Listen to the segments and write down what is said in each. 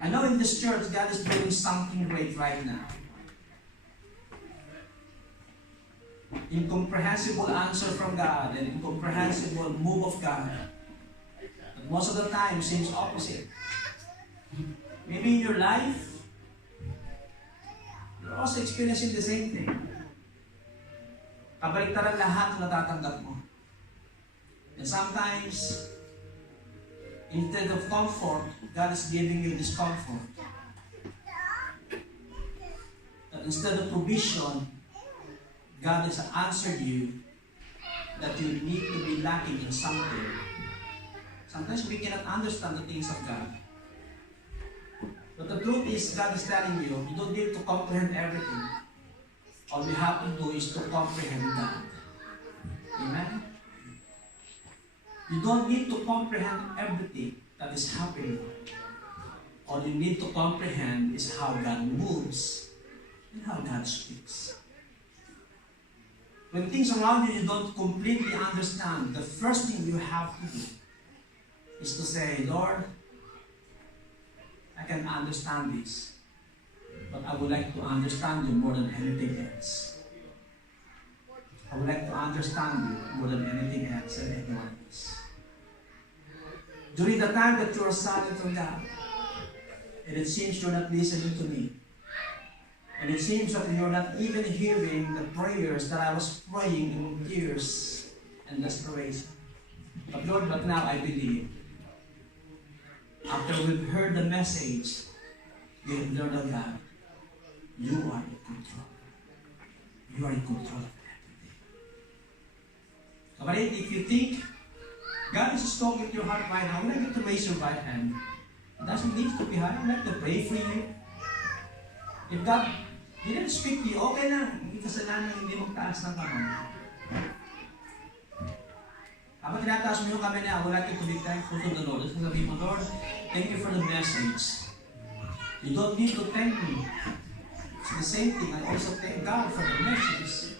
I know in this church, God is doing something great right now. Incomprehensible answer from God and incomprehensible move of God. But most of the time, seems opposite. Maybe in your life, you're also experiencing the same thing. Kabaliktaran lahat na natatanggap mo. And sometimes, instead of comfort, God is giving you discomfort. That instead of provision, God has answered you that you need to be lacking in something. Sometimes we cannot understand the things of God. But the truth is, God is telling you, you don't need to comprehend everything. All we have to do is to comprehend God. Amen? You don't need to comprehend everything that is happening. All you need to comprehend is how God moves and how God speaks. When things around you don't completely understand, the first thing you have to do is to say, Lord, I can understand this, but I would like to understand you more than anything else. I would like to understand you more than anything else and anyone else. During the time that you are silent from God, and it seems you're not listening to me, and it seems that you're not even hearing the prayers that I was praying in tears and desperation. But Lord, but now I believe, after we've heard the message, we have learned of God, you are in control. You are in control of everything. But if you think God is just talking to your heart right now, I would like you to raise your right hand. It doesn't need to be high. I would like to pray for you. If God didn't speak to you, okay na. Hindi kasalanan hindi magtaas ng kamay. Habang tinataas mo yung kamay niya, I would like you to be thankful to the Lord. Sasabihin mo, Lord, thank you for the message. You don't need to thank me. It's the same thing. I also thank God for the message.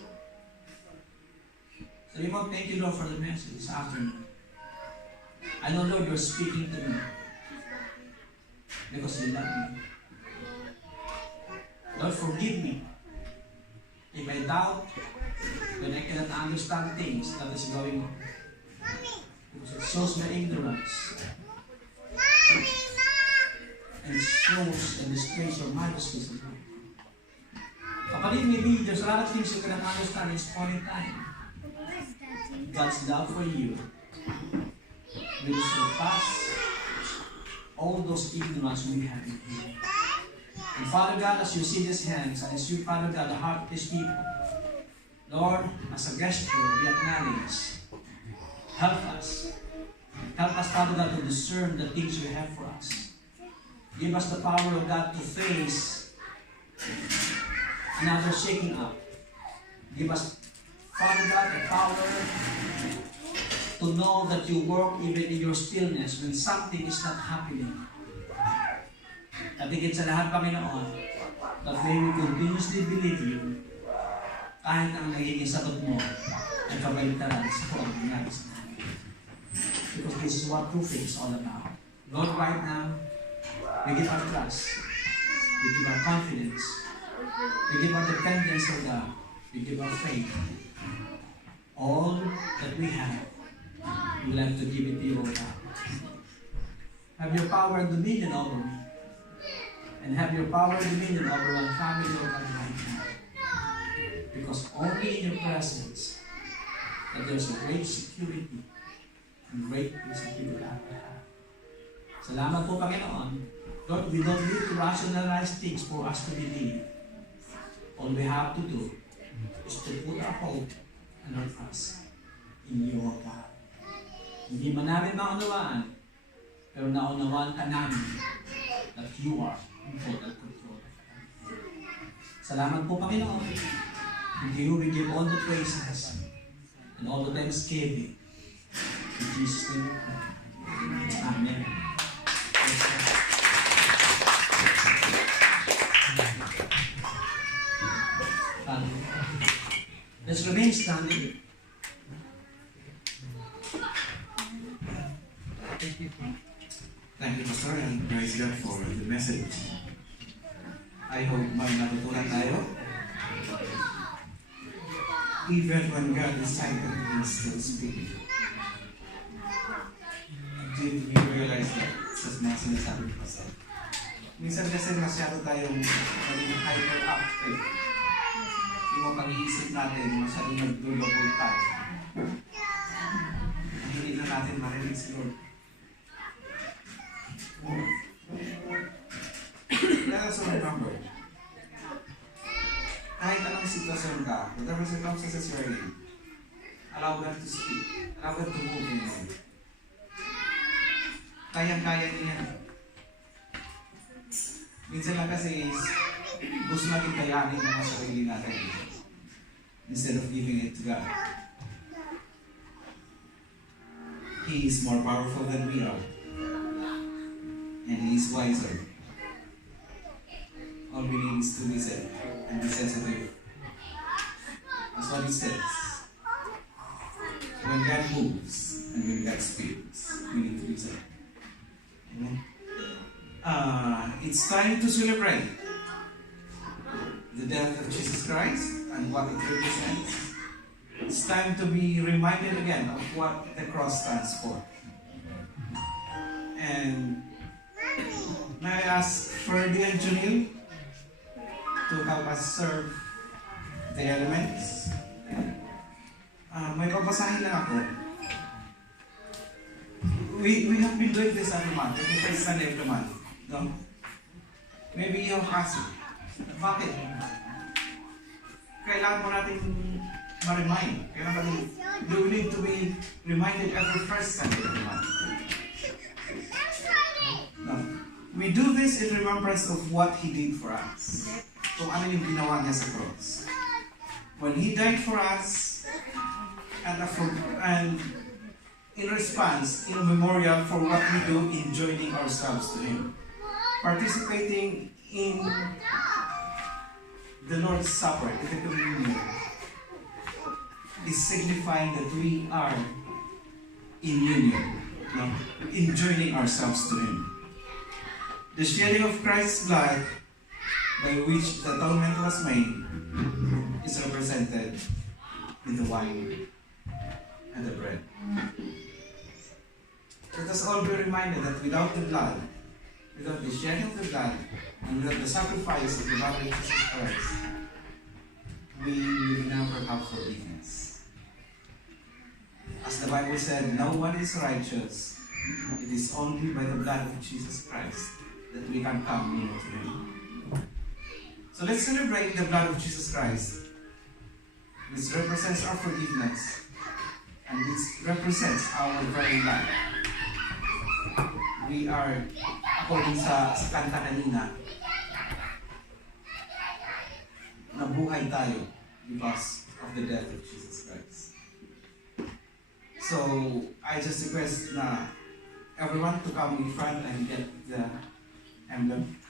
Sabihin mo, thank you, Lord, for the message this afternoon. I know, Lord, you're speaking to me because you love me. Lord, forgive me if I doubt when I cannot understand things that is going on. Because it shows my ignorance. And it shows and displays your majesty. Kapatid, maybe there's a lot of things you cannot understand in this point in time. God's love for you will surpass all those ignorance we have in Him. And Father God, as you see these hands, and as you, Father God, the heart of these people, Lord, as a gesture, we acknowledge. Help us. Help us, Father God, to discern the things you have for us. Give us the power of God to face another shaking up. Give us, Father God, the power to know that you work even in your stillness when something is not happening. At higit sa lahat, Panginoon, that may we continuously believe you kahit ang nagiging sagot mo ay kabaligtaran sa kung ang nais namin. Because this is what true faith is all about. Lord, right now, we give our trust, we give our confidence, we give our dependence on God, we give our faith. All that we have, we would like to give it to you, O God. Have your power and dominion over me. And have your power and dominion over our family, O God, right now. Because only in your presence that there's a great security and great peace that you will have to have. Salamat po, Panginoon. Lord, we don't need to rationalize things for us to believe. All we have to do is to put our hope and our trust in you, O God. Hindi man namin maunawaan, pero naunawaan ka namin that you are in total control. Salamat po, Panginoon. And to you we give all the praises and all the thanksgiving. In Jesus' name we pray. Amen. Let's remain standing. Thank you, Pastor. and praise God for the message. I hope may natutunan tayo. Even when God is silent, He is still speaking. Did you realize that sa mga sinasabi ko sa minsan kasi masyado tayong maging hyperactive. Yung pag-iisip natin, masyado nagdulobol tayo. Hindi na natin marinig si Lord. Let us remember, kahit anong sitwasyon ka, whatever circumstances you're in, allow God to speak, allow God to move in you. Kayang-kaya niya. Minsan lang kasi gusto natin kayanin ang sarili natin instead of giving it to God. He is more powerful than we are. And He is wiser. All we need is to listen and be sensitive. That's what it says. When God moves and when God speaks, we need to listen. Amen. It's time to celebrate the death of Jesus Christ and what it represents. It's time to be reminded again of what the cross stands for. And may I ask Ferdy and Junil to help us serve the elements? May papasahin lang ako. We have been doing this every month, every first Sunday of the month. No? Maybe you're asking, bakit? Kailangan mo natin ma-remind. You need to be reminded every first Sunday of the month. No. We do this in remembrance of what He did for us. Kung ano yung ginawa niya sa cross. When He died for us, and in response, in a memorial for what we do in joining ourselves to Him. Participating in the Lord's Supper, in the communion, is signifying that we are in union, no? In joining ourselves to Him. The shedding of Christ's blood, by which the atonement was made, is represented in the wine and the bread. Let us all be reminded that without the blood, without the shedding of the blood, and without the sacrifice of the body of Jesus Christ, we will never have forgiveness. As the Bible said, no one is righteous. It is only by the blood of Jesus Christ that we can come near to Him. So let's celebrate the blood of Jesus Christ, which represents our forgiveness, and which represents our very life. We are, according sa kanta kanina, nabuhay tayo because of the death of Jesus Christ. So, I just request na everyone to come in front and get the emblem.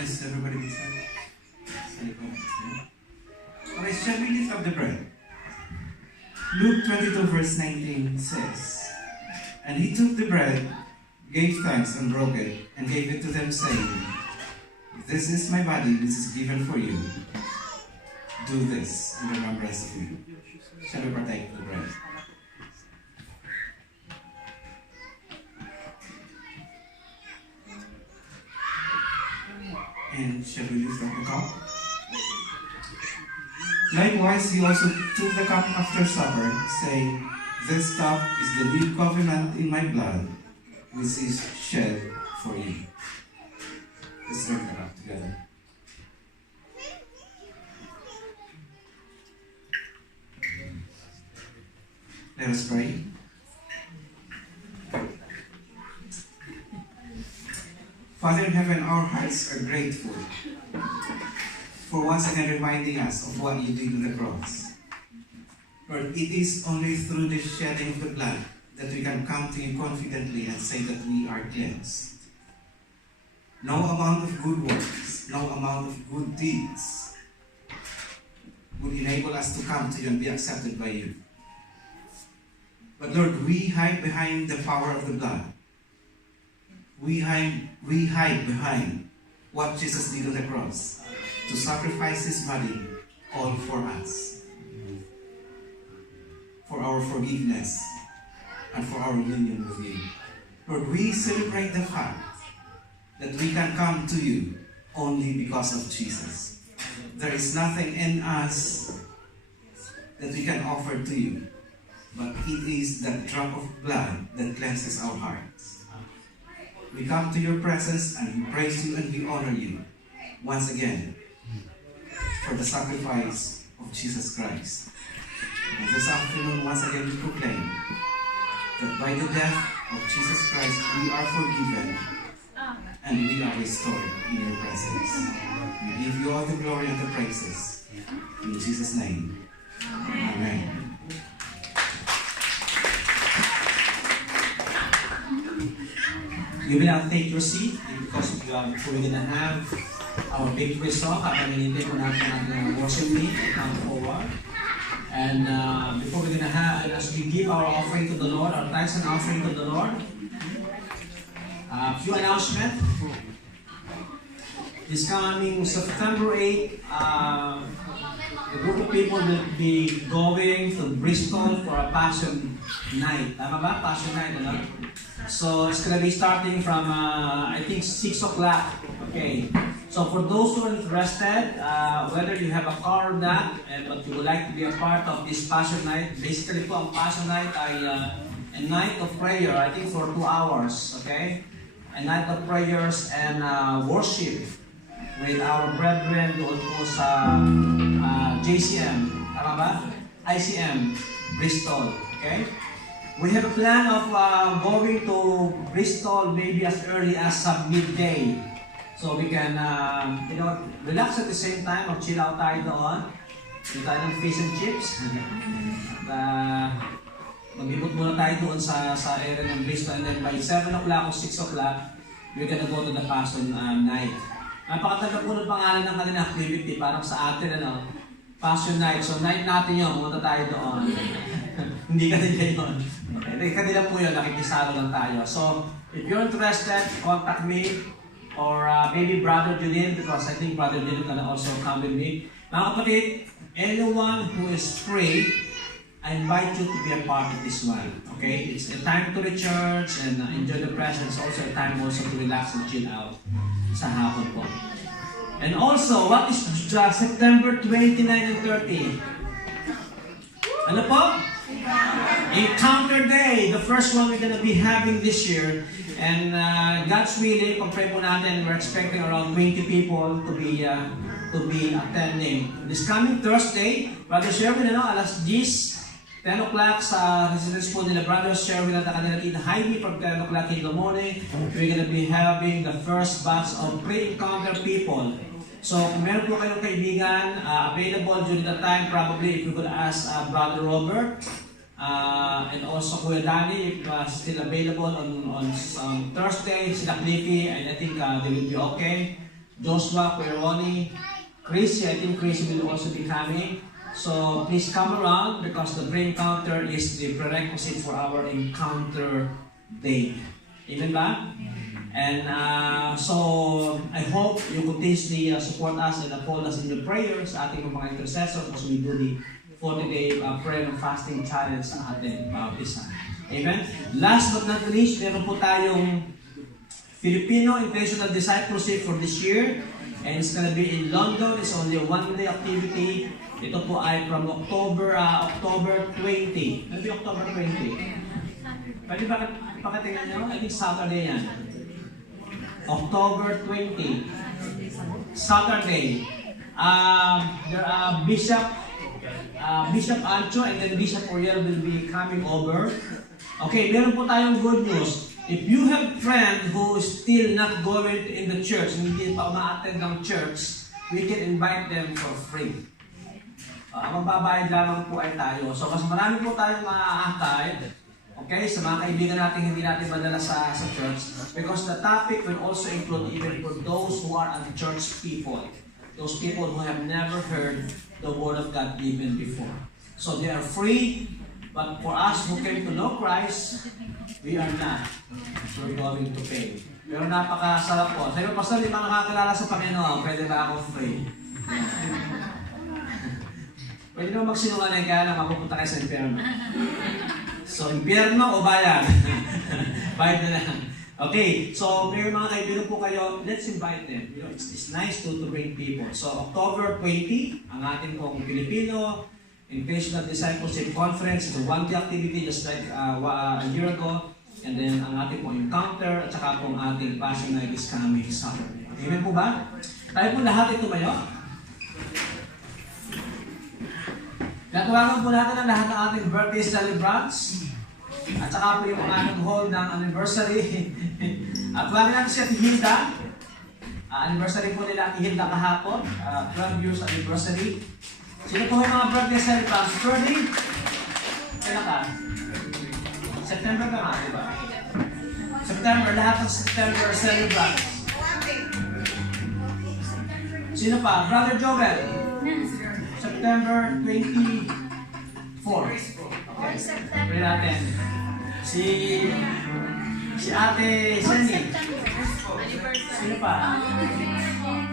Yes, everybody be silent. Okay, shall we lift up the bread? Luke 22 verse 19 says, "And he took the bread, gave thanks and broke it, and gave it to them, saying, This is my body which is given for you. Do this in remembrance of me." Shall we partake of the bread? And shall we lift up the cup? Likewise, he also took the cup after supper, saying, "This cup is the new covenant in my blood, which is shed for you." Let's drink the cup together. Let us pray. Father in heaven, our hearts are grateful for once again reminding us of what you did on the cross. Lord, it is only through the shedding of the blood that we can come to you confidently and say that we are cleansed. No amount of good works, no amount of good deeds would enable us to come to you and be accepted by you. But Lord, we hide behind the power of the blood. We hide behind what Jesus did on the cross to sacrifice his body all for us, for our forgiveness and for our union with you. Lord, we celebrate the fact that we can come to you only because of Jesus. There is nothing in us that we can offer to you, but it is that drop of blood that cleanses our hearts. We come to your presence and we praise you and we honor you once again for the sacrifice of Jesus Christ. And this afternoon, once again, we proclaim that by the death of Jesus Christ, we are forgiven and we are restored in your presence. We give you all the glory and the praises. In Jesus' name, amen. You will now take your seat because we're going to have our victory song. Kapag hinintay po natin ang worship meet, come forward. And before we're going to have, as we give our offering to the Lord, our tithes and offering to the Lord, a few announcements. This coming September 8, a group of people will be going to Bristol for a Passion Night. Tama ba? Passion Night, ano? So it's going to be starting from, I think, 6 o'clock. Okay. So for those who are interested, whether you have a car or not, but you would like to be a part of this Passion Night, basically po, ang Passion Night ay a night of prayer, I think for 2 hours. Okay? A night of prayers and worship with our brethren doon po sa JCM, tama ba? ICM, Bristol, okay? We have a plan of going to Bristol maybe as early as midday. So we can, relax at the same time, mag-chill out tayo doon. Doon tayo ng fish and chips. Mag-ibot muna tayo doon sa area ng Bristol, and then by 7 o'clock or 6 o'clock, we're gonna go to the Passion Night. Napakatagal po ng pangalan ng kanilang activity, parang sa atin, Passion Night. So night natin yun, pumunta tayo doon. Hindi kanila yun. Okay, kanila po yun, nakikisalo lang tayo. So, if you're interested, contact me or maybe Brother Julien, because I think Brother Julien can also come with me. Mga kapatid, anyone who is free, I invite you to be a part of this one. Okay? It's a time to recharge and enjoy the presence. Also a time also to relax and chill out sa hapon po. And also, what is September 29 and 30? Ano po? Encounter Day, the first one we're gonna be having this year. And God's willing, pag-pray po natin, we're expecting around 20 people to be attending. This coming Thursday, Brother Sherwin, alas 10 o'clock sa residence po nila Brother Sherwin at kanila in Jaime from 10 o'clock in the morning. We're gonna be having the first batch of pre-encounter people. So, kung meron po kayong kaibigan available during that time, probably if you could ask Brother Robert and also Kuya Danny if still available on Thursday, sila Cliffy, and I think they will be okay. Joshua, Ronnie, Chris. I think Chris will also be coming. So please come around because the pre-encounter is the prerequisite for our encounter day. Amen ba? And so I hope you continuously support us and uphold us in the prayers sa ating mga intercessors as we do the 40-day prayer and fasting challenge sa ating isa. Amen? Last but not least, meron po tayong Filipino Intentional Discipleship for this year. And it's gonna be in London. It's only a one-day activity. Ito po ay from October 20. Maybe October 20. Pwede ba pakitingnan nyo? I think Saturday yan. October 20. Saturday. There are Bishop Ancho and then Bishop Oriel will be coming over. Okay, meron po tayong good news. If you have friend who is still not going in the church, hindi pa uma-attend ng church, we can invite them for free. Magbabayad lamang po ay tayo. So, mas marami po tayong maaakay, okay, sa mga kaibigan natin hindi natin madala sa church. Because the topic will also include even for those who are unchurched people. Those people who have never heard the Word of God even before. So, they are free, but for us who came to know Christ, we are not. We're going to pay. Pero napakasarap po. Sabi ko, Pastor, di ba nakakilala sa Panginoon? Pwede ba ako free? Pwede naman magsinungaling kaya lang mapupunta kayo sa impyerno. So, impyerno o bayan? Bayad na lang. Okay, so may mga kaibigan po kayo, let's invite them. You know, it's nice to bring people. So, October 20, ang ating pong Filipino Intentional Discipleship Conference. It's a one-day activity just like a year ago. And then, ang ating pong encounter at saka pong ating Passion Night is coming Saturday. Amen po ba? Tayo po lahat ito tumayo. Natawagan po natin ang lahat ng ating birthday celebrants. At saka po yung mga nag-hold ng anniversary. At tuwagin natin si Ate Hilda. Anniversary po nila Ate Hilda kahapon. 12 years anniversary. Sino po yung mga birthday celebrants? Birthday? Kailan ka? September ka nga, diba? September, lahat ng September celebrants. Sino pa? Brother Joel. September 24. Okay. Pwede natin. Si Ate Sandy. Sino pa?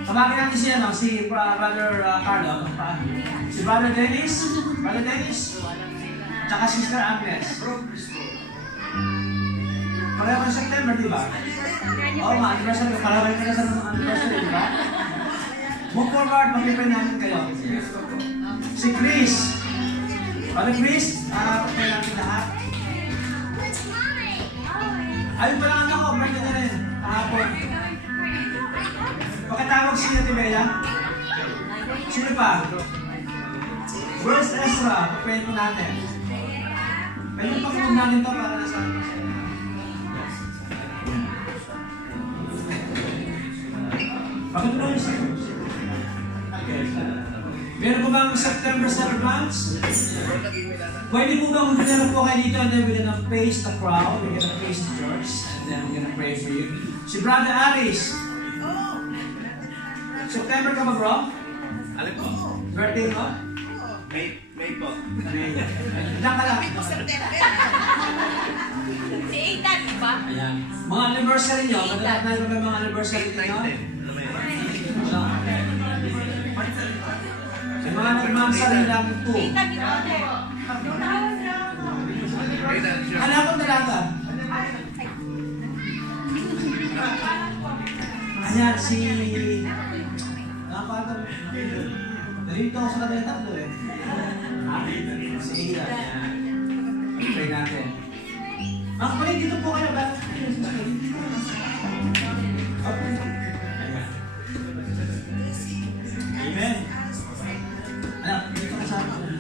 Tabagin natin si Brother Carlo. Si Brother Dennis. Brother Dennis. Tsaka Sister Agnes. Pareho kayo September, di ba? Oo nga, anniversary ko. Pareho kayo sa anniversary, di ba? Move forward, mag-prepare natin kayo. Si Chris. Brother Chris, prepare natin lahat. Ayun pala anak ko, birthday na rin. Kahapon. Pakitawag si Ate Bea. Sino pa? Where's Ezra? Prepare ko natin. Pwede pakinig natin ito para nasa bakit mo yung okay. Meron po bang September celebrants? Pwede po bang magdala po kayo dito and then we're gonna face the crowd, we're gonna face the church, and then we're gonna pray for you. Si Brother Aris. September ka ba, bro? Alam ko. Birthday mo? May po. May. Ilan ka lang? Si Ethan, di ba? Ayan. Mga anniversary nyo, madalat na yung mga anniversary nyo? Sa mga nagmansari lang ito. Ethan, di ba? Anak ko talaga. Ayan, si... Nakapagod. Nalito ako sa kanila tatlo eh. Si Ida. Pray natin. Mga kapatid, dito po kayo. Amen. Anak, dito ka sa akin.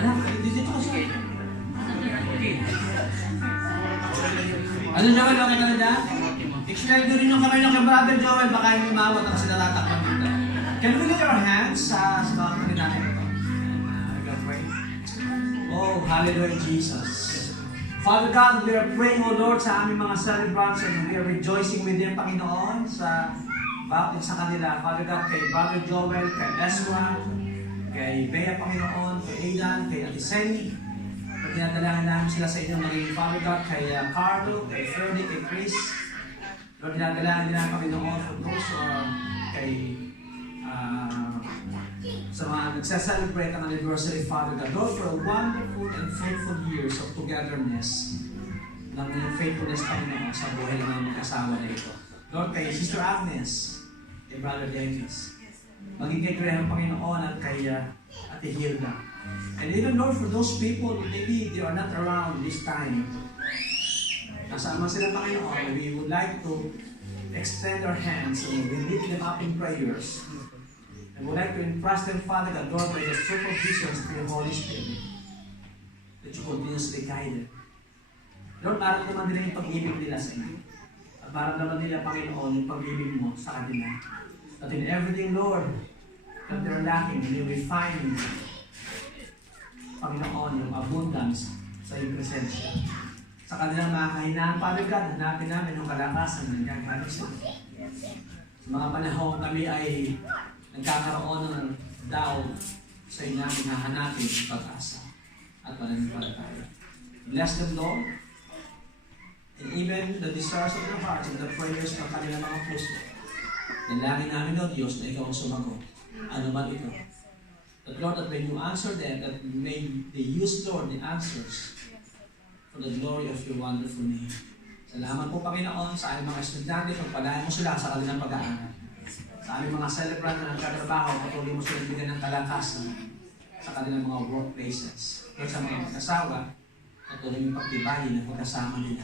Anak, dito ka sa akin. Ano Joel, okay ka na dyan? Extend nyo rin yung kamay nyo kay Brother Joel, baka yung umawat kasi natatakpan dito. Can we lay our hands sa mga kapatid natin ito? Oh, hallelujah, Jesus. Father God, we are praying, O Lord, sa aming mga celebrants and we are rejoicing with them, Panginoon, sa bakit sa kanila. Father God, kay Brother Joel, kay Ezra, kay Bea, Panginoon, kay Aidan, kay Ate Senny. Tinadalahan namin sila sa inyong magiging Father God, kay Carlo, kay Ferdy, kay Chris. Lord, tinadalahan nila, Panginoon, for those who are kay sa mga nagsa-celebrate ang anniversary, Father God. Lord, for a wonderful and faithful years of togetherness ng faithfulness, Panginoon, sa buhay ng mga mag-asawa na ito. Lord, kay Sister Agnes, kay Brother Dennis, maging kay Graham, Panginoon, at kay Ate Hilda. And even, Lord, for those people, maybe they are not around this time. Nasama sila, Panginoon, we would like to extend our hands and we lift them up in prayers. And we would like to entrust them, Father God, Lord, by the supervision of your Holy Spirit, that you continuously guide them. Lord, maramdaman nila yung pag-ibig nila sa inyo. At maramdaman nila, Panginoon, yung pag-ibig mo sa kanila. That in everything, Lord, that they're lacking, you will find, Panginoon, yung abundance sa iyong presensya. Sa kanilang mga kahinaan, Father God, hanapin namin yung kalakasan ng gagawin sa iyo. Sa mga panahon kami ay nagkakaroon ng doubt sa inyo namin hahanapin yung pag-asa at pananampalataya. Bless them, Lord, and even the desires of their hearts and the prayers ng kanilang mga puso. Dalangin namin, O Diyos, na ikaw ang sumagot. Ano man ito. That, Lord, that when you answer them, that may they use, Lord, the answers for the glory of your wonderful name. Salamat po, Panginoon, sa aming mga estudyante, pagpalain mo sila sa kanilang pag-aaral. Sa aming mga celebrant na nagkatrabaho, patuloy mo sila bigyan ng kalakasan sa kanilang mga workplaces. Lord, sa mga mag-asawa, patuloy mo pagtibayin ang pagkasama nila.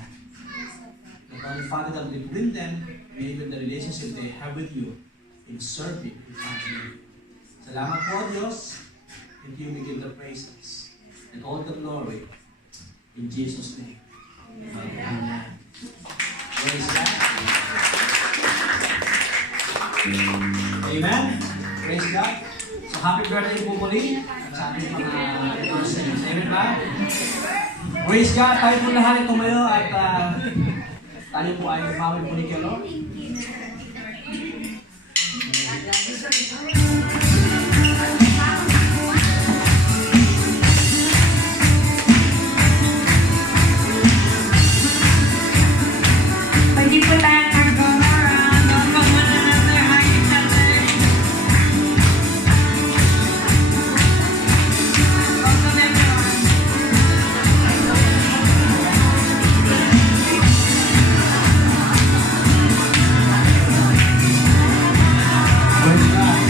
Not only, Father, that we bring them, maybe the relationship they have with you in serving your family. Salamat po, Diyos, and you we give the praises and all the glory in Jesus' name. Amen. Praise God. Amen. Praise God. So happy birthday po muli sa ating mga persons. Amen ba? Praise God. Tayo po lahat tumayo at tayo po ay umawin po ni Lord. Pwede po tayo mag-go around. Welcome one another. Hi, each other. Welcome everyone. Praise God.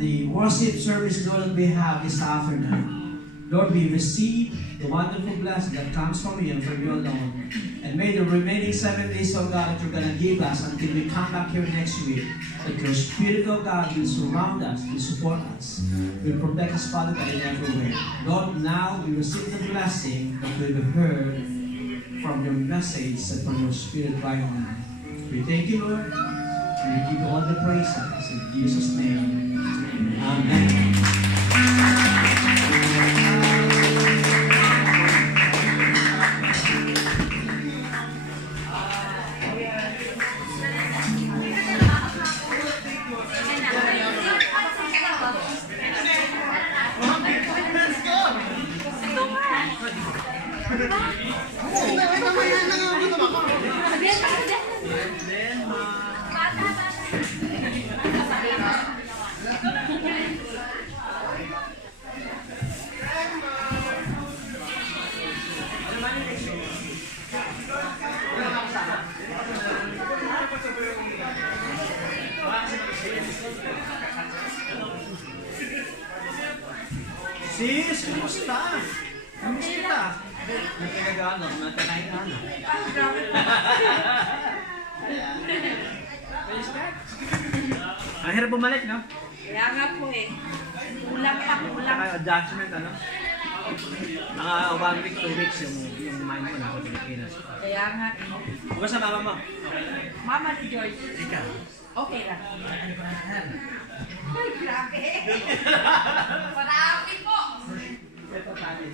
and the worship services that we have this afternoon. Lord, we receive the wonderful blessing that comes from you and from you alone. And may the remaining 7 days, oh God, that you're going to give us until we come back here next week, that your Spirit, oh God, will surround us, will support us, will protect us, Father God, in every way. Lord, now we receive the blessing that we've heard from your message and from your Spirit right now. We thank you, Lord, and we give you all the praises in Jesus' name. Amen. Sis, kumusta? Namiss kita. Nagkagano, natanayin ka na. Ang hirap bumalik, no? Kaya nga po eh. Kulang pa, kulang. Saka adjustment, ano? Mga 1 week, 2 weeks yung mind mo na sa Pilipinas. Kaya nga. Bukas sa mama mo? Mama ni George. Ikaw. Okay lang. Ay, grabe. Marami po. Ito tayo.